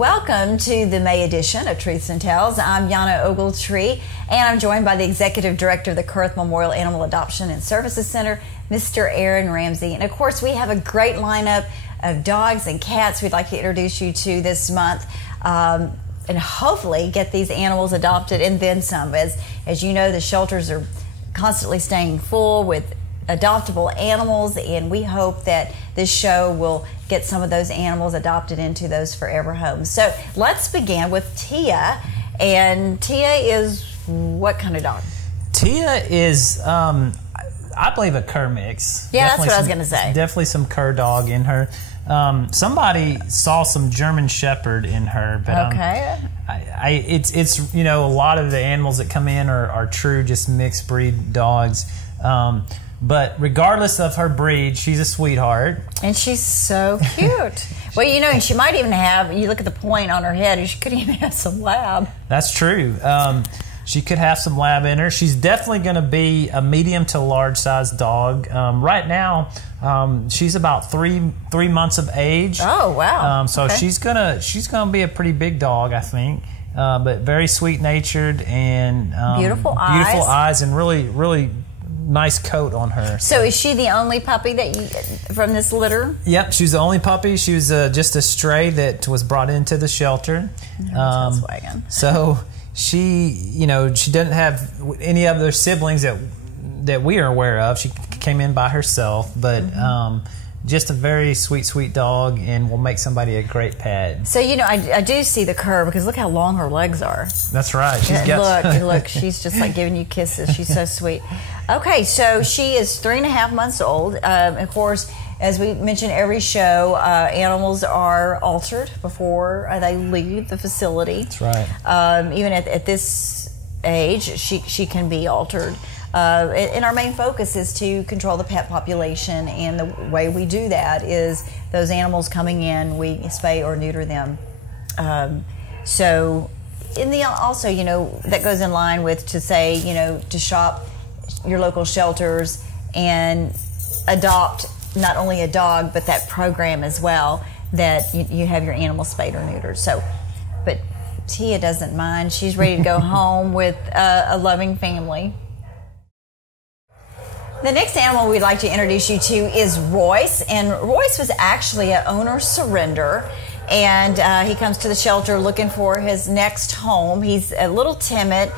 Welcome to the May edition of Truths and Tales. I'm Yana Ogletree, and I'm joined by the Executive Director of the Kurth Memorial Animal Adoption and Services Center, Mr. Aaron Ramsey. And of course, we have a great lineup of dogs and cats we'd like to introduce you to this month, and hopefully get these animals adopted and then some. As you know, the shelters are constantly staying full with adoptable animals, and we hope that this show will get some of those animals adopted into those forever homes. So let's begin with Tia. And Tia is what kind of dog? Tia is, I believe, a cur mix. Yeah, that's what I was going to say. Definitely some cur dog in her. Somebody saw some German Shepherd in her, but okay. It's you know, a lot of the animals that come in are true just mixed breed dogs. But regardless of her breed, she's a sweetheart. And she's so cute. Well, you know, and she might even have, you look at the point on her head, and she could even have some lab. That's true. She could have some lab in her. She's definitely going to be a medium to large size dog. Right now, she's about three months of age. Oh, wow. So okay. she's gonna be a pretty big dog, I think. But very sweet natured and beautiful eyes, and really nice coat on her. So is she the only puppy that from this litter? Yep, she's the only puppy. She was just a stray that was brought into the shelter. So she doesn't have any other siblings that we are aware of. She came in by herself, but just a very sweet dog, and will make somebody a great pet. So, you know, I do see the curve, because look how long her legs are. That's right. Look, she's just like giving you kisses. She's so sweet. Okay, so she is 3.5 months old. Of course, as we mention every show, animals are altered before they leave the facility. That's right. Even at this age, she can be altered. And our main focus is to control the pet population, and the way we do that is those animals coming in, we spay or neuter them. So, also, you know, that goes in line with to say, you know, to shop your local shelters and adopt not only a dog, but that program as well, that you have your animal spayed or neutered. So, but Tia doesn't mind. She's ready to go home with a loving family. The next animal we'd like to introduce you to is Royce, and Royce was actually an owner surrender, and he comes to the shelter looking for his next home. He's a little timid,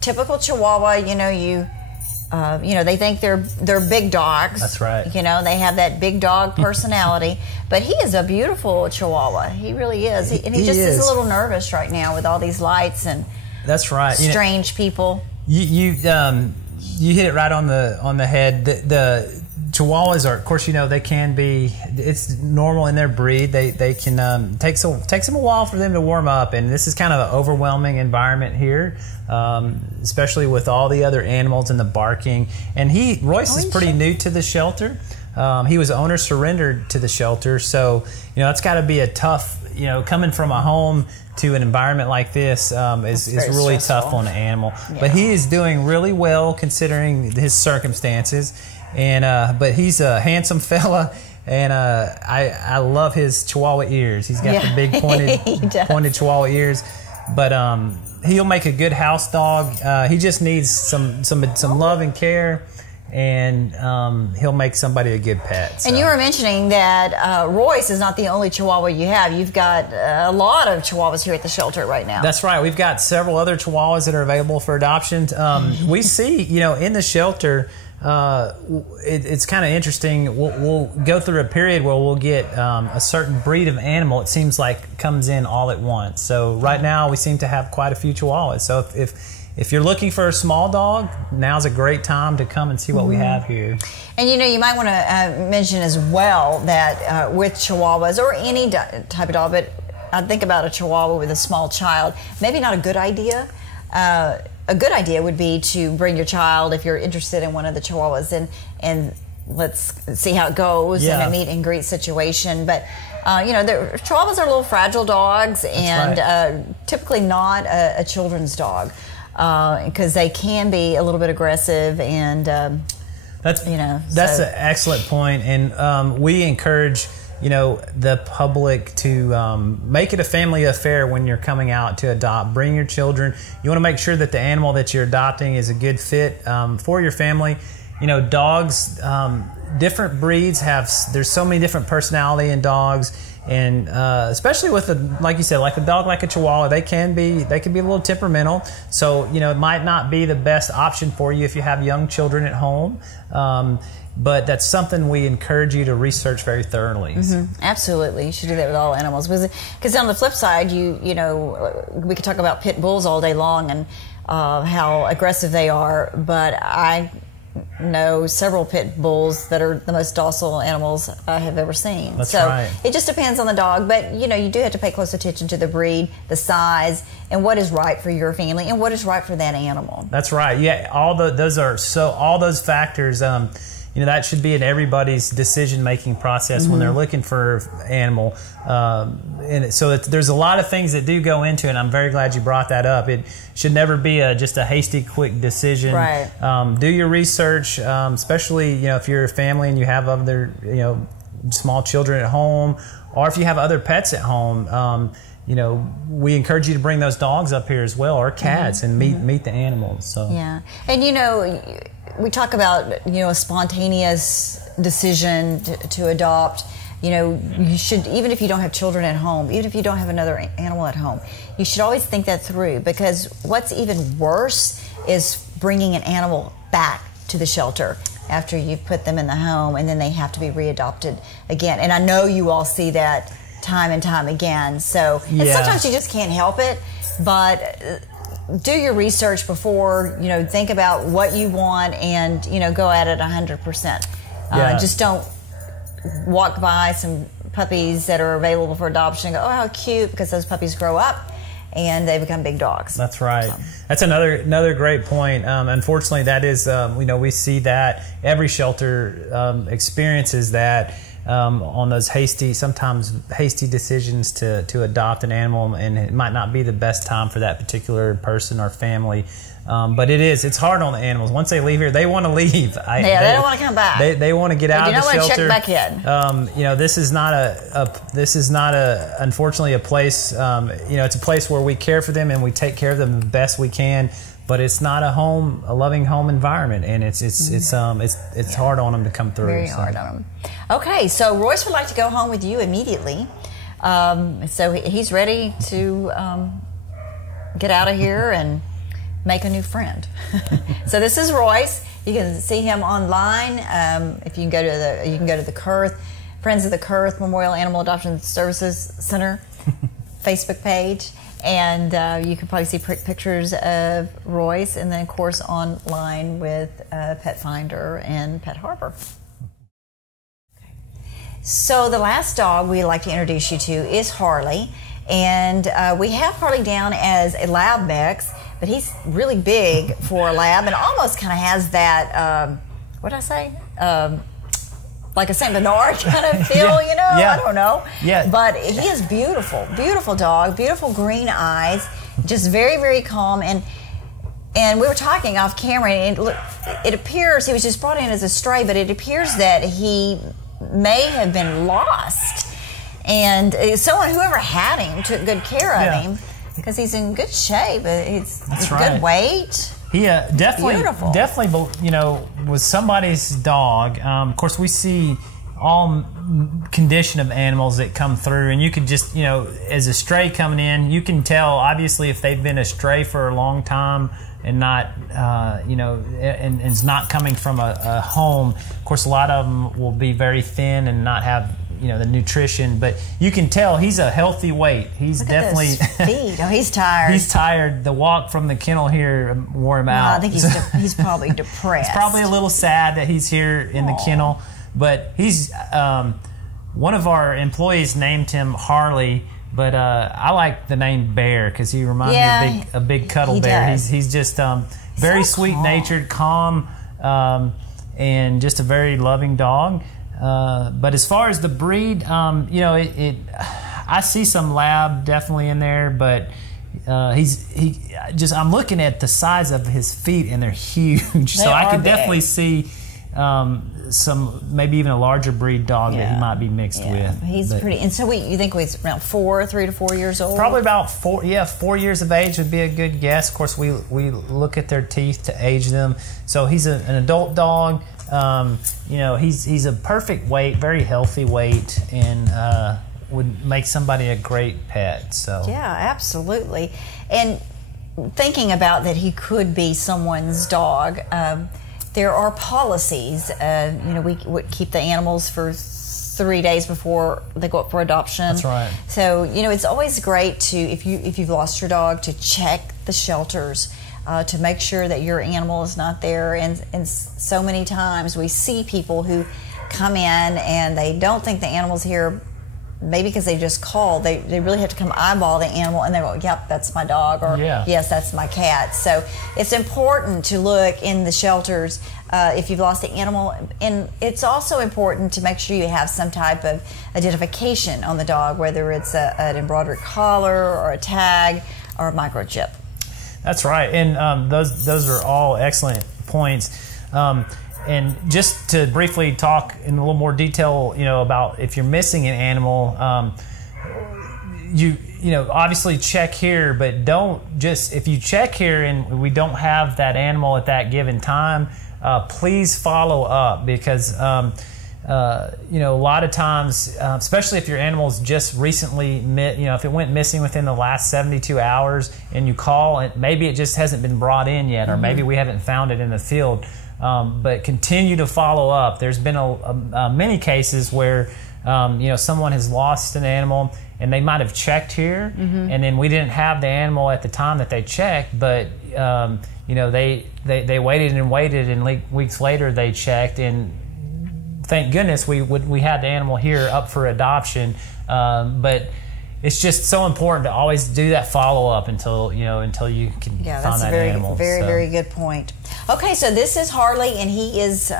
typical Chihuahua. You know, they think they're big dogs. That's right. You know, they have that big dog personality, but he is a beautiful Chihuahua. He really is, and he just is a little nervous right now with all these lights and that's right, strange people. You hit it right on the head. The Chihuahuas are, of course, you know, they can be. It's normal in their breed. They can takes them a while for them to warm up, and this is kind of an overwhelming environment here, especially with all the other animals and the barking. And Royce is pretty new to the shelter. He was owner surrendered to the shelter, so you know that's got to be a tough. You know, coming from a home to an environment like this is really tough on an animal. Yeah. But he is doing really well considering his circumstances. And but he's a handsome fella, and I love his Chihuahua ears. He's got the big pointed Chihuahua ears. But he'll make a good house dog. He just needs some love and care. And he'll make somebody a good pet. So. And you were mentioning that Royce is not the only Chihuahua you have. You've got a lot of Chihuahuas here at the shelter right now. That's right. We've got several other Chihuahuas that are available for adoption. We see, you know, in the shelter, it's kind of interesting. We'll go through a period where we'll get a certain breed of animal. It seems like comes in all at once. So right now we seem to have quite a few Chihuahuas. So if you're looking for a small dog, now's a great time to come and see what we have here. And you know, you might want to mention as well that with Chihuahuas or any type of dog, but I think about a Chihuahua with a small child, maybe not a good idea. A good idea would be to bring your child, if you're interested in one of the Chihuahuas, and let's see how it goes in a meet and greet situation. But you know, Chihuahuas are little fragile dogs, and typically not a children's dog. Because they can be a little bit aggressive, and that's an excellent point. And we encourage the public to make it a family affair when you're coming out to adopt. Bring your children. You want to make sure that the animal that you're adopting is a good fit for your family. Dogs, different breeds there's so many different personality in dogs. And especially with like you said, like a dog like a Chihuahua, they can be a little temperamental. So it might not be the best option for you if you have young children at home. But that's something we encourage you to research very thoroughly. Absolutely, you should do that with all animals. Because on the flip side, we could talk about pit bulls all day long and how aggressive they are. But I know several pit bulls that are the most docile animals I have ever seen. That's so right. It just depends on the dog, but you do have to pay close attention to the breed, the size, and what is right for your family and what is right for that animal. That's right. Yeah, all those factors. That should be in everybody's decision-making process when they're looking for animal. And so there's a lot of things that do go into it, and I'm very glad you brought that up. It should never be just a hasty, quick decision. Right. Do your research, especially if you're a family and you have other small children at home, or if you have other pets at home. We encourage you to bring those dogs up here as well, or cats, and meet the animals. So yeah, and we talk about a spontaneous decision to adopt. You should, even if you don't have children at home, even if you don't have another animal at home, you should always think that through, because what's even worse is bringing an animal back to the shelter after you've put them in the home and then they have to be readopted again. And I know you all see that time and time again. So and sometimes you just can't help it, but do your research before, think about what you want and, go at it 100%. Just don't walk by some puppies that are available for adoption and go, oh, how cute, because those puppies grow up and they become big dogs. That's right. That's another great point. Unfortunately, that is, we see that every shelter experiences that. On those sometimes hasty decisions to adopt an animal, and it might not be the best time for that particular person or family. But it's hard on the animals. Once they leave here, they want to leave. They don't want to come back. They want to get out of the shelter. Check back in. This is not unfortunately a place. It's a place where we care for them and we take care of them the best we can. But it's not a loving home environment, and it's hard on them to come through. Very hard on them. Okay, so Royce would like to go home with you immediately. So he's ready to get out of here and make a new friend. So this is Royce. You can see him online. If you can go to the Kurth Friends of the Kurth Memorial Animal Adoption Services Center Facebook page. And you can probably see pictures of Royce, and then, of course, online with Pet Finder and Pet Harbor. Okay. So the last dog we'd like to introduce you to is Harley. And we have Harley down as a lab mix, but he's really big for a lab and almost kind of has that, what did I say? Like a St. Bernard kind of feel, I don't know. Yeah. But he is beautiful, beautiful dog, beautiful green eyes, just very, very calm. And we were talking off camera, and it appears he was just brought in as a stray, but it appears that he may have been lost. And whoever had him took good care of him, because he's in good shape. It's good weight. He definitely, beautiful. Definitely, was somebody's dog. Of course, we see all condition of animals that come through, and you could just, as a stray coming in, you can tell obviously if they've been a stray for a long time and not, and is not coming from a home. Of course, a lot of them will be very thin and not have, the nutrition, but you can tell he's a healthy weight. He's definitely speed. Oh, he's tired. He's tired. The walk from the kennel here wore him out. I think he's probably depressed. He's probably a little sad that he's here in the kennel, but he's one of our employees named him Harley, but I like the name Bear because he reminds me of a big cuddle bear. Does. He's just very sweet-natured, calm, and just a very loving dog. But as far as the breed, I see some lab definitely in there, but I'm looking at the size of his feet and they're huge, so I could definitely see maybe even a larger breed dog that he might be mixed with. He's pretty. And so you think he's around 3 to 4 years old? Probably about 4. Yeah, 4 years of age would be a good guess. Of course, we look at their teeth to age them. So he's an adult dog. He's a perfect weight, very healthy weight, and would make somebody a great pet. So yeah, absolutely. And thinking about that, he could be someone's dog. There are policies. We would keep the animals for 3 days before they go up for adoption. That's right. So it's always great to if you've lost your dog to check the shelters to make sure that your animal is not there. And so many times we see people who come in and they don't think the animal's here. Maybe because they just called, they really have to come eyeball the animal and they go, yep, that's my dog, or yes, that's my cat. So it's important to look in the shelters if you've lost the animal. And it's also important to make sure you have some type of identification on the dog, whether it's an embroidered collar or a tag or a microchip. That's right. And those are all excellent points. And just to briefly talk in a little more detail, about if you're missing an animal, obviously check here, but don't just, if you check here and we don't have that animal at that given time, please follow up, because a lot of times, especially if your animal's just recently, if it went missing within the last 72 hours and you call, and maybe it just hasn't been brought in yet, or maybe we haven't found it in the field. But continue to follow up. There's been many cases where someone has lost an animal and they might have checked here, and then we didn't have the animal at the time that they checked, but they waited and waited, and weeks later they checked, and thank goodness we had the animal here up for adoption. But it's just so important to always do that follow up until you can find that animal. Very, very good point. Okay, so this is Harley, and he is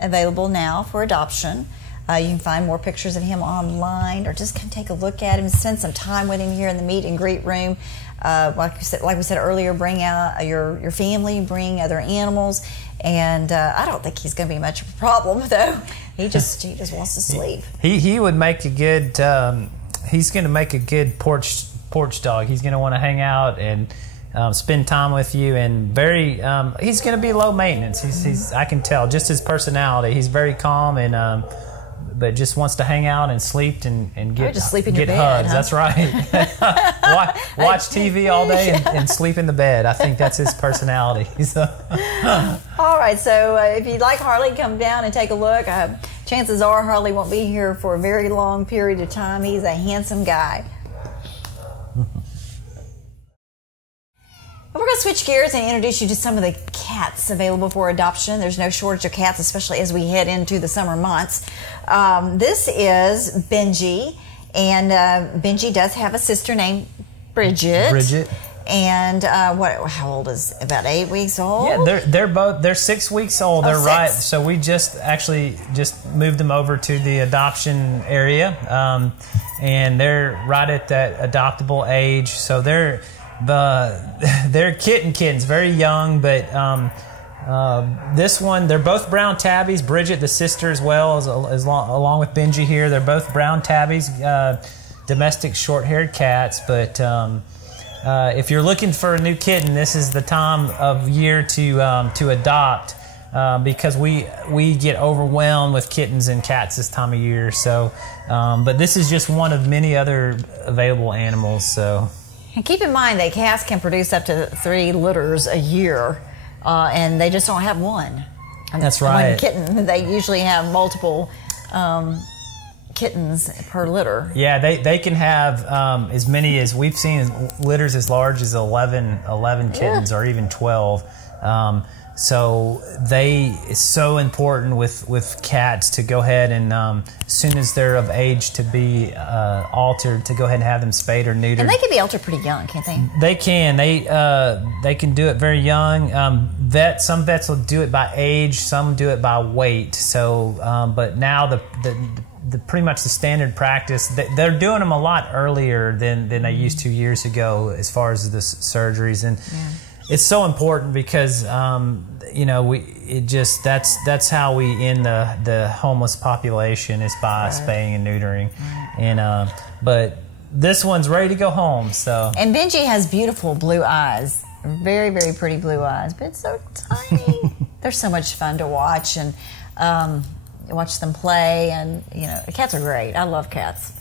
available now for adoption. You can find more pictures of him online, or just come take a look at him, spend some time with him here in the meet and greet room. Like we said earlier, bring out your family, bring other animals, and I don't think he's going to be much of a problem, though. He just wants to sleep. He would make a good. He's going to make a good porch dog. He's going to want to hang out and spend time with you, and he's going to be low maintenance. He's I can tell just his personality. He's very calm, and but just wants to hang out and sleep and get hugs. Huh? That's right. watch TV all day and sleep in the bed. I think that's his personality. So. All right. So if you'd like Harley, come down and take a look. Chances are Harley won't be here for a very long period of time. He's a handsome guy. We're going to switch gears and introduce you to some of the cats available for adoption. There's no shortage of cats, especially as we head into the summer months. This is Benji, and Benji does have a sister named Bridget. And how old is about 8 weeks old? Yeah, they're 6 weeks old. They're right. So we just moved them over to the adoption area, and they're right at that adoptable age. So they're kittens, very young, but this one, they're both brown tabbies. Bridget, the sister, as well, along with Benji here, they're both brown tabbies, domestic short-haired cats. But if you're looking for a new kitten, this is the time of year to adopt, because we get overwhelmed with kittens and cats this time of year. So, but this is just one of many other available animals. So. And keep in mind that cats can produce up to 3 litters a year, and they just don't have one. That's right. One kitten. They usually have multiple kittens per litter. Yeah, they can have as many as we've seen, litters as large as 11 kittens, or even 12. So it's so important with cats to go ahead and as soon as they're of age to be altered, to go ahead and have them spayed or neutered. And they can be altered pretty young, can't they? They can. They can do it very young. Some vets will do it by age, some do it by weight. So, but now the pretty much the standard practice, they're doing them a lot earlier than they used to years ago as far as the surgeries. And it's so important because that's how we end the homeless population is by spaying and neutering, and but this one's ready to go home. So and Benji has beautiful blue eyes, very very pretty blue eyes, but it's so tiny. They're so much fun to watch and watch them play, and cats are great. I love cats.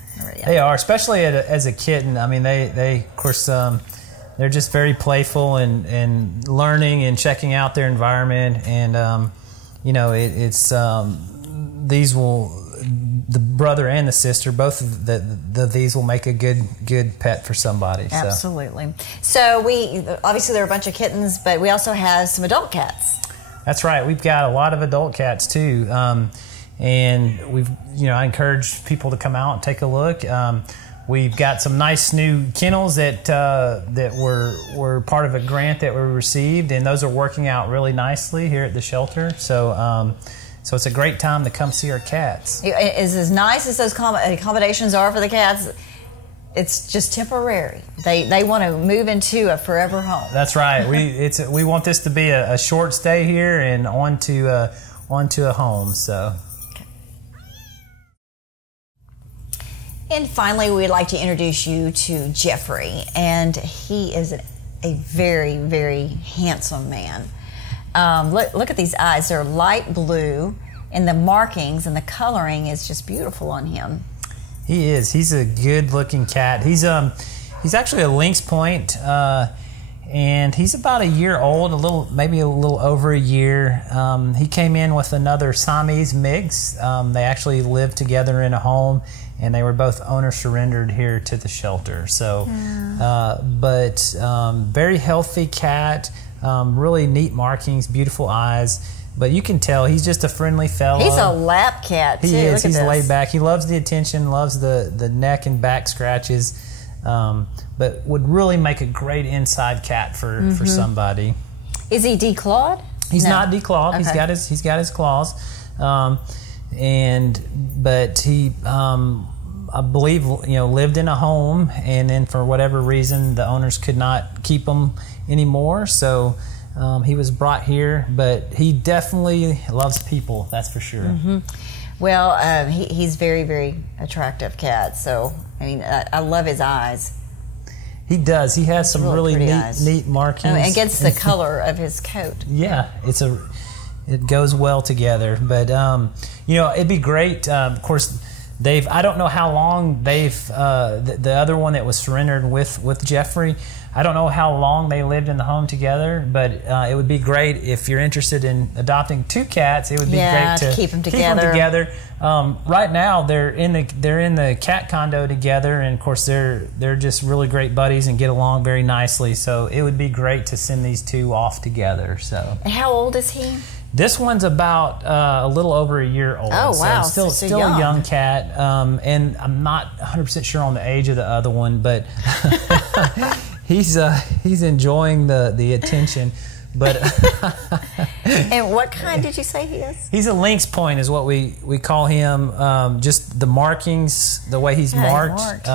They are, especially as a kitten. I mean, they of course. They're just very playful and learning and checking out their environment, and the brother and the sister, both of these will make a good pet for somebody. So. Absolutely. So obviously there are a bunch of kittens, but we also have some adult cats. That's right. We've got a lot of adult cats too, and I encourage people to come out and take a look. We've got some nice new kennels that were part of a grant that we received, and those are working out really nicely here at the shelter. So it's a great time to come see our cats. Is as nice as those accommodations are for the cats, it's just temporary. They want to move into a forever home. That's right. We want this to be a short stay here and onto a home. So. And finally, we'd like to introduce you to Jeffrey, and he is a very, very handsome man. Look at these eyes. They're light blue, and the markings and the coloring is just beautiful on him. He is. He's a good-looking cat. He's actually a lynx point, and he's about a year old, maybe a little over a year. He came in with another Siamese mix. They actually lived together in a home, and they were both owner surrendered here to the shelter. So, very healthy cat, really neat markings, beautiful eyes. But you can tell he's just a friendly fellow. He's a lap cat too. He is. He's Look at laid back. He loves the attention, loves the neck and back scratches, but would really make a great inside cat for somebody. Is he declawed? He's not declawed. Okay. He's got his claws. But he, I believe, lived in a home, and then for whatever reason, the owners could not keep him anymore. So he was brought here, but he definitely loves people. That's for sure. Well, he's very, very attractive cat. So I mean, I love his eyes. He does. He has some really neat markings against the color of his coat. Yeah, it goes well together. But it'd be great. Of course, I don't know how long the other one that was surrendered with Jeffrey, I don't know how long they lived in the home together, but it would be great if you're interested in adopting two cats. It would be great to keep them together. Right now, they're in the cat condo together, and of course they're just really great buddies and get along very nicely. So it would be great to send these two off together. So. And how old is he? This one's about a little over a year old. Oh, wow. So still a young cat. And I'm not 100% sure on the age of the other one, but he's enjoying the attention. But and what kind did you say he is? He's a lynx point is what we call him. Just the markings, the way he's marked.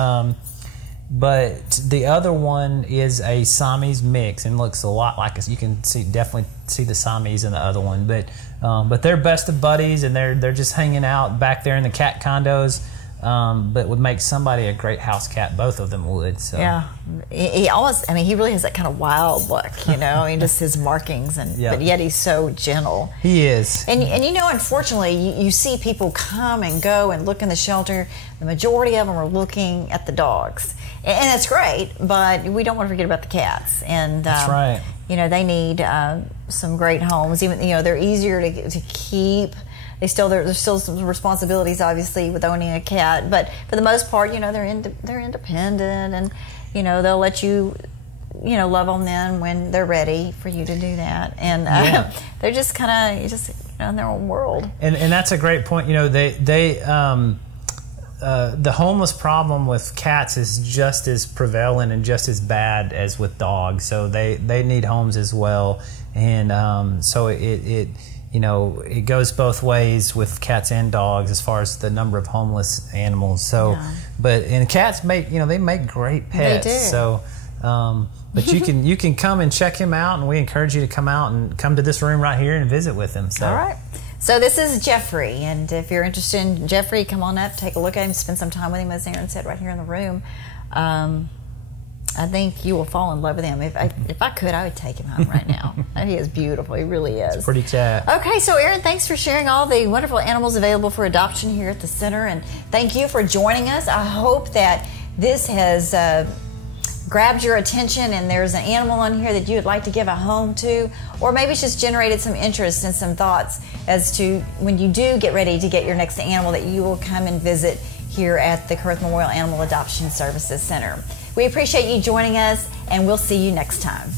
But the other one is a Siamese mix and looks a lot like us. You can definitely see the Siamese in the other one. But they're best of buddies, and they're just hanging out back there in the cat condos. But would make somebody a great house cat. Both of them would. So. Yeah, he really has that kind of wild look, just his markings, but yet he's so gentle. He is. And unfortunately, you see people come and go and look in the shelter. The majority of them are looking at the dogs, and that's great. But we don't want to forget about the cats. And that's right. They need some great homes. Even they're easier to keep. There's still some responsibilities, obviously, with owning a cat, but for the most part, they're independent, and they'll let you, love on them when they're ready for you to do that, and they're just kind of in their own world. And that's a great point. The homeless problem with cats is just as prevalent and just as bad as with dogs. So they need homes as well, and so it goes both ways with cats and dogs as far as the number of homeless animals. So, but cats make they make great pets. They do. So, But you can come and check him out, and we encourage you to come out and come to this room right here and visit with him. So. All right. So this is Jeffrey, and if you're interested in Jeffrey, come on up, take a look at him, spend some time with him, as Aaron said, right here in the room. I think you will fall in love with him. If I could, I would take him home right now. He is beautiful. He really is. It's pretty chat. Okay, so Aaron, thanks for sharing all the wonderful animals available for adoption here at the center, and thank you for joining us. I hope that this has grabbed your attention and there's an animal on here that you would like to give a home to, or maybe it's just generated some interest and some thoughts as to when you do get ready to get your next animal, that you will come and visit here at the Kurth Memorial Animal Adoption Services Center. We appreciate you joining us, and we'll see you next time.